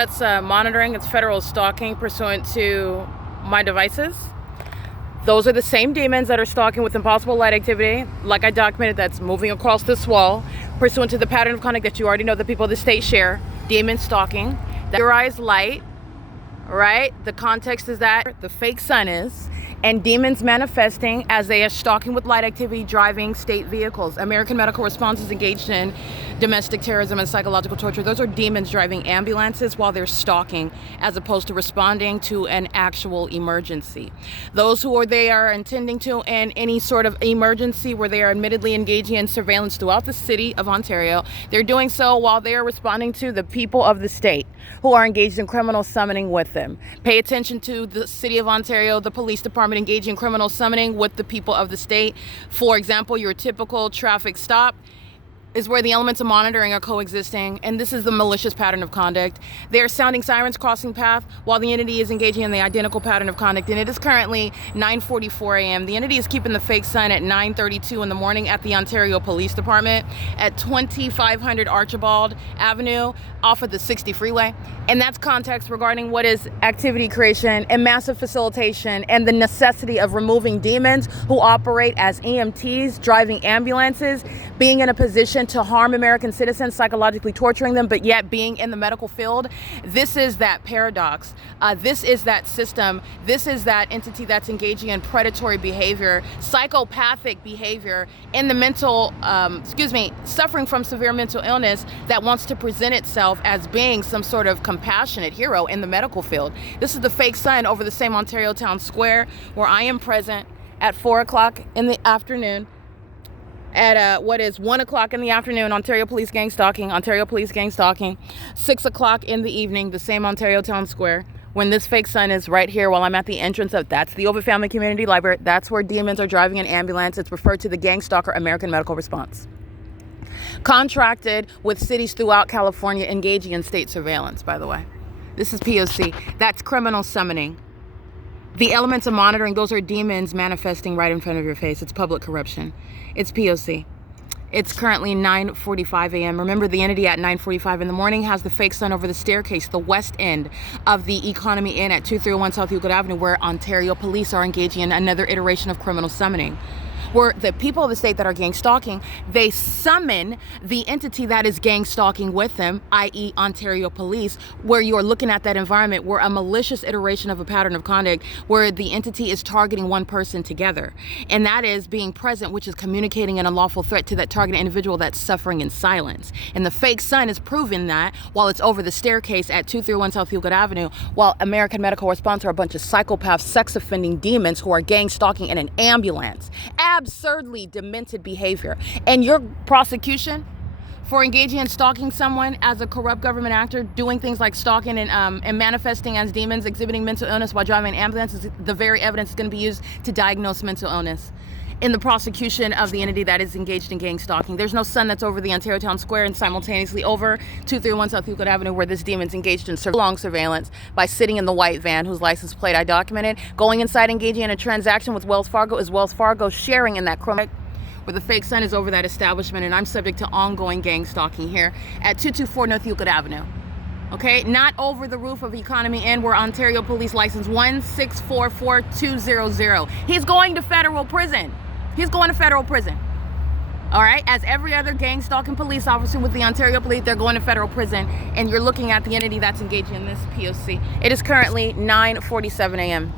that's monitoring. It's federal stalking pursuant to my devices. Those are the same demons that are stalking with impossible light activity, like I documented, that's moving across this wall, pursuant to the pattern of conduct that you already know the people of the state share. Demon stalking. Theorized light, right? The context is that the fake sun is, and demons manifesting as they are stalking with light activity, driving state vehicles. American Medical Response is engaged in domestic terrorism and psychological torture. Those are demons driving ambulances while they're stalking, as opposed to responding to an actual emergency. Those who they are intending to in any sort of emergency where they are admittedly engaging in surveillance throughout the city of Ontario, they're doing so while they are responding to the people of the state who are engaged in criminal summoning with them. Pay attention to the city of Ontario, the police department engaging in criminal summoning with the people of the state. For example, your typical traffic stop is where the elements of monitoring are coexisting, and this is the malicious pattern of conduct. They are sounding sirens crossing path while the entity is engaging in the identical pattern of conduct, and it is currently 9:44 a.m. The entity is keeping the fake sun at 9:32 in the morning at the Ontario Police Department at 2500 Archibald Avenue off of the 60 freeway, and that's context regarding what is activity creation and massive facilitation and the necessity of removing demons who operate as EMTs, driving ambulances, being in a position to harm American citizens, psychologically torturing them, but yet being in the medical field. This is that paradox. This is that system. This is that entity that's engaging in predatory behavior, psychopathic behavior in the mental, suffering from severe mental illness that wants to present itself as being some sort of compassionate hero in the medical field. This is the fake sun over the same Ontario Town Square where I am present at 4 o'clock in the afternoon. At what is 1 o'clock in the afternoon, Ontario Police gang stalking, 6 o'clock in the evening, the same Ontario Town Square, when this fake sun is right here while I'm at the entrance of, that's the Ovid Family Community Library, that's where demons are driving an ambulance. It's referred to the gang stalker American Medical Response. Contracted with cities throughout California engaging in state surveillance, by the way. This is P.O.C. That's criminal summoning. The elements of monitoring, those are demons manifesting right in front of your face. It's public corruption. It's P.O.C. It's currently 9:45 a.m. Remember, the entity at 9:45 in the morning has the fake sun over the staircase, the west end of the Economy Inn at 231 South Euclid Avenue, where Ontario police are engaging in another iteration of criminal summoning. Where the people of the state that are gang stalking, they summon the entity that is gang stalking with them, i.e. Ontario Police, where you're looking at that environment where a malicious iteration of a pattern of conduct where the entity is targeting one person together. And that is being present, which is communicating an unlawful threat to that targeted individual that's suffering in silence. And the fake sun is proving that while it's over the staircase at 231 South Euclid Avenue, while American Medical Response are a bunch of psychopaths, sex-offending demons who are gang stalking in an ambulance. Absurdly demented behavior. And your prosecution for engaging in stalking someone as a corrupt government actor, doing things like stalking and manifesting as demons, exhibiting mental illness while driving an ambulance, is the very evidence that's going to be used to diagnose mental illness in the prosecution of the entity that is engaged in gang stalking. There's no sun that's over the Ontario Town Square and simultaneously over 231 South Euclid Avenue where this demon's engaged in long surveillance by sitting in the white van whose license plate I documented, going inside engaging in a transaction with Wells Fargo. Is Wells Fargo sharing in that criminal where the fake sun is over that establishment, and I'm subject to ongoing gang stalking here at 224 North Euclid Avenue. Okay, not over the roof of Economy Inn where Ontario Police license 1644200. He's going to federal prison. He's going to federal prison. All right, as every other gang stalking police officer with the Ontario Police, they're going to federal prison, and you're looking at the entity that's engaging in this P.O.C. It is currently 9:47 a.m.